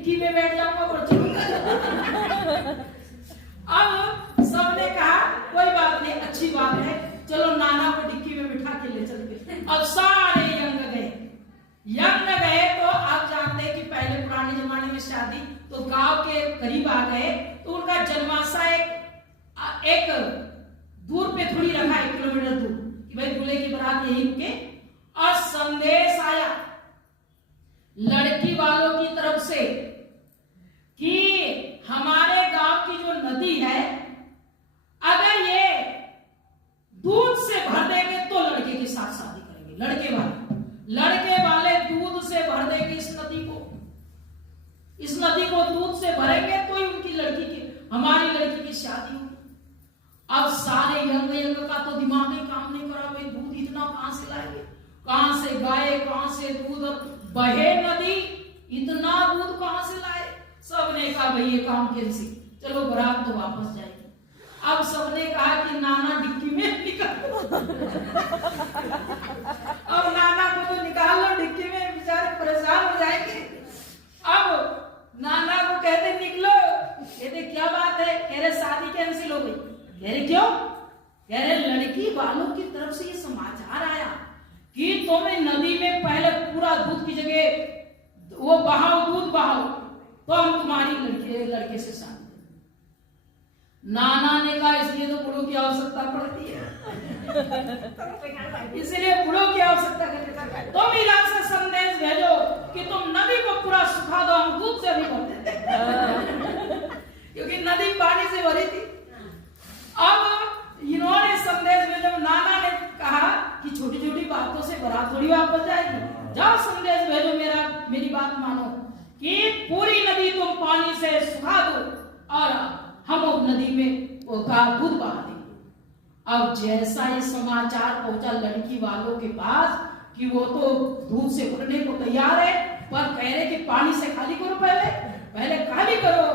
Dicky में बैठ जाऊंगा पर चलूंगा। अब सबने कहा कोई बात नहीं, अच्छी बात है, चलो नाना को डिक्की में बिठा के ले चलते। अब सारे यंग गए तो आप जानते हैं कि पहले पुराने जमाने में शादी तो गांव के करीब आ गए तो उनका जन्माशा एक दूर पे थोड़ी रखा, 1 किलोमीटर दूर, कि भाई दूल्हे की बारात यही रुके। और संदेश आया लड़की वालों की तरफ से कि हमारे गांव की जो नदी है अगर ये दूध से भर देंगे तो लड़के के साथ शादी करेंगे। लड़के वाले दूध से भर देंगे इस नदी को दूध से भरेंगे तो ही उनकी हमारी लड़की की शादी होगी। अब सारे यंग का तो दिमाग ही काम नहीं करा, भाई दूध इतना कहां से लाएंगे, कहां से गाय, कहां से दूध, बहे नदी, इतना दूध कहां से लाए। सबने कहा भाई ये काम कैंसिल, चलो बारात तो वापस जाएगी। अब सबने कहा कि नाना डिक्की में निकालो। अब नाना को तो निकाल लो, डिक्की में बेचारे परेशान हो जाएंगे। अब नाना को कहते निकलो, कहते क्या बात है, कह रहे शादी कैंसिल हो गई। कह रहे क्यों, कह रहे लड़की वालों की तरफ से ये समाचार आया कि तुम्हें नदी में पहले पूरा दूध की जगह वो दूध बहाओ तो हम तुम्हारी लड़के से शादी। नाना ने कहा इसलिए तो बुढ़ों की आवश्यकता पड़ती है, इसलिए बुढ़ों की आवश्यकता है। तुम इलाज से संदेश भेजो कि तुम नदी को पूरा सुखा दो, हम दूध से भी भर देते क्योंकि नदी पानी से भरी थी। अब इन्होंने संदेश भेजा, नाना ने कहा कि छोटी छोटी बातों से बारात थोड़ी वापस जाएगी, जाओ संदेश भेजो, मेरी बात मानो कि पूरी नदी तुम पानी से सुखा दो और हम उस नदी में का दूध बहा देंगे। अब जैसा ये समाचार पहुंचा लड़की वालों के पास कि वो तो दूध से भरने को तैयार है पर कह रहे कि पानी से खाली करो, पहले खाली करो,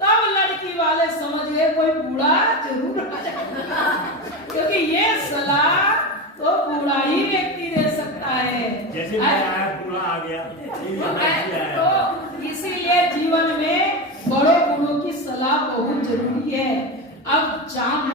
तब लड़की वाले समझ गए कोई बूढ़ा जरूर आ जाएगा, क्योंकि ये सलाह तो बूढ़ा ही व्यक्ति दे सकता है। जैसे बूढ़ा आ गया तो इसीलिए जीवन में बड़े बूढ़ों की सलाह बहुत जरूरी है। अब चाम